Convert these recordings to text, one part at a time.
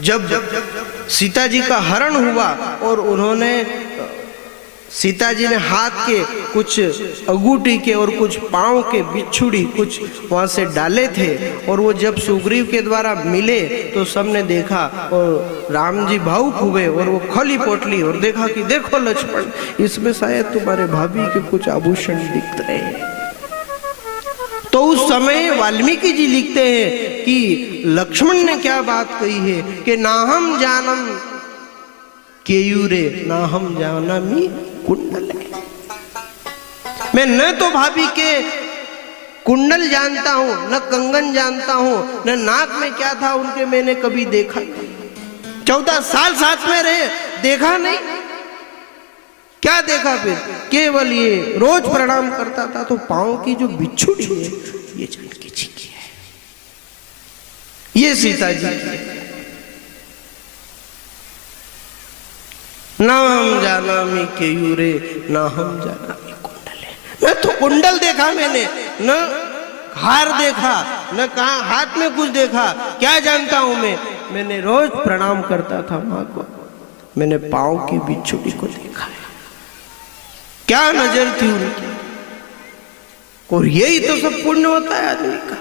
जब सीता जी का हरण हुआ और उन्होंने सीता जी ने हाथ के कुछ अंगूठी के और कुछ पांव के बिच्छुड़ी कुछ वहां से डाले थे, और वो जब सुग्रीव के द्वारा मिले तो सबने देखा और राम जी भावुक हुए और वो खोली पोटली और देखा कि देखो लक्ष्मण, इसमें शायद तुम्हारे भाभी के कुछ आभूषण दिख रहे हैं। तो उस समय वाल्मीकि जी लिखते हैं कि लक्ष्मण ने क्या बात कही है कि ना हम जानम केयूरे ना हम जानामी कुंडल। मैं न तो भाभी के कुंडल जानता हूं, न कंगन जानता हूं, न नाक में क्या था उनके मैंने कभी देखा नहीं। 14 साल साथ में रहे, देखा नहीं। क्या देखा फिर? केवल ये रोज प्रणाम करता था तो पांव की जो बिच्छुड़ी है ये जानकी जी की है, ये सीता जी की। ना हम जानामी केयूरे ना हम जानामी कुंडले। न तो कुंडल देखा मैंने, न हार देखा, न कहा हाथ में कुछ देखा। क्या जानता हूं मैंने रोज प्रणाम करता था मां को, मैंने पांव की बिच्छुड़ी को देखा है। क्या नजर थी उनकी, और यही तो सब पुण्य होता है आदमी का।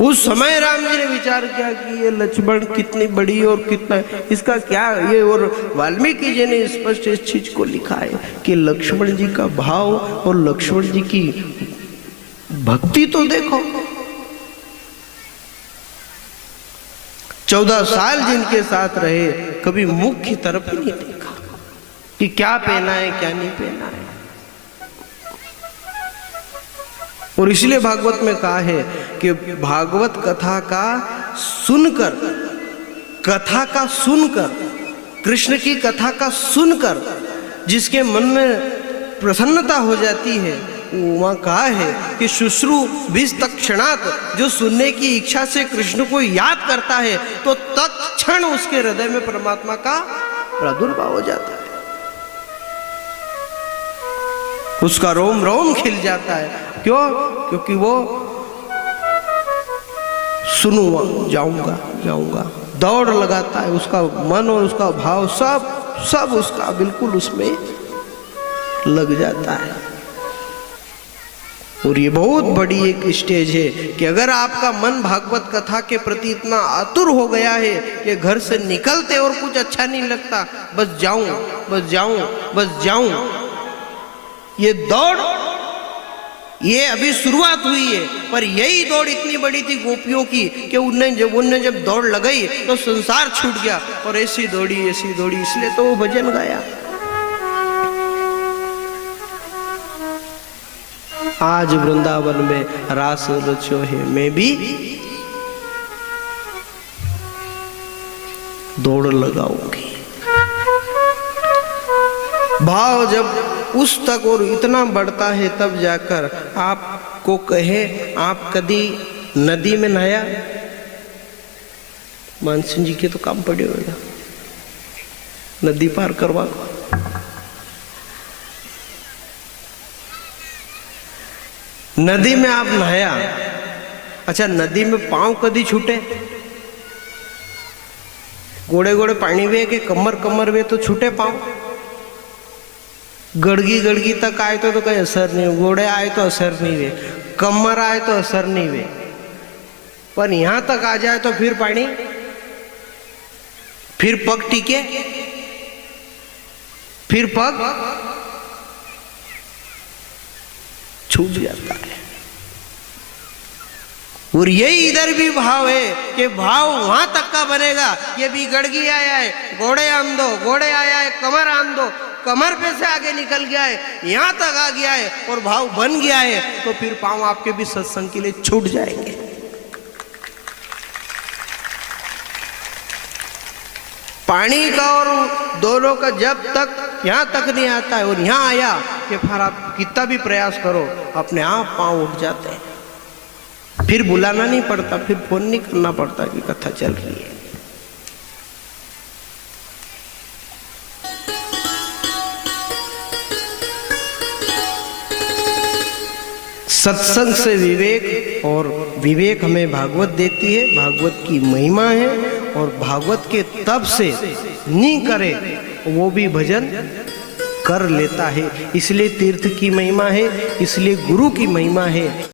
उस समय राम जी ने विचार किया कि ये लक्ष्मण कितनी बड़ी और कितना इसका क्या ये, और वाल्मीकि जी ने स्पष्ट इस चीज को लिखा है कि लक्ष्मण जी का भाव और लक्ष्मण जी की भक्ति तो देखो। 14 साल जिनके साथ रहे, कभी मुख की तरफ ही नहीं देखा कि क्या पहना है क्या नहीं पहना है। और इसलिए भागवत में कहा है कि भागवत कथा का सुनकर कृष्ण की कथा का सुनकर जिसके मन में प्रसन्नता हो जाती है, वहां कहा है कि शुश्रु बीस तत्क्षणात्, जो सुनने की इच्छा से कृष्ण को याद करता है तो तत्क्षण उसके हृदय में परमात्मा का प्रादुर्भाव हो जाता है, उसका रोम रोम खिल जाता है। क्यों? क्योंकि वो सुनूंगा, जाऊंगा दौड़ लगाता है, उसका मन और उसका भाव सब उसका बिल्कुल उसमें लग जाता है। और ये बहुत बड़ी एक स्टेज है कि अगर आपका मन भागवत कथा के प्रति इतना आतुर हो गया है कि घर से निकलते और कुछ अच्छा नहीं लगता, बस जाऊं, ये दौड़ ये अभी शुरुआत हुई है, पर यही दौड़ इतनी बड़ी थी गोपियों की कि उनने जब दौड़ लगाई तो संसार छूट गया, और ऐसी दौड़ी, इसलिए तो वो भजन गाया। आज वृंदावन में रास रचो है, मैं भी दौड़ लगाऊंगी। भाव जब उस तक और इतना बढ़ता है तब जाकर आपको कहे आप कभी नदी में नहाया? मानसिंह जी के तो काम पड़े होगा, नदी पार करवा। नदी में आप नहाया, अच्छा नदी में पांव कभी छूटे? गोड़े पानी वे के कमर वे तो छूटे पांव। गड़गी तक आए तो कोई असर नहीं, गोड़े आए तो असर नहीं वे, कमर आए तो असर नहीं वे, पर यहां तक आ जाए तो फिर पानी, फिर पग टिके, फिर पग छूट जाता है। और यही इधर भी भाव है कि भाव वहां तक का बनेगा, ये भी गड़गी आया है, घोड़े आन दो, घोड़े आया है, कमर आन दो, कमर पे से आगे निकल गया है, यहां तक आ गया है और भाव बन गया है, तो फिर पांव आपके भी सत्संग के लिए छूट जाएंगे। पानी का और दोनों का जब तक यहां तक नहीं आता है और यहां आया कि फिर आप कितना भी प्रयास करो अपने आप पांव उठ जाते हैं, फिर बुलाना नहीं पड़ता, फिर फोन नहीं करना पड़ता कि कथा चल रही है। सत्संग से विवेक, और विवेक हमें भागवत देती है, भागवत की महिमा है। और भागवत के तप से नहीं करे वो भी भजन कर लेता है। इसलिए तीर्थ की महिमा है, इसलिए गुरु की महिमा है।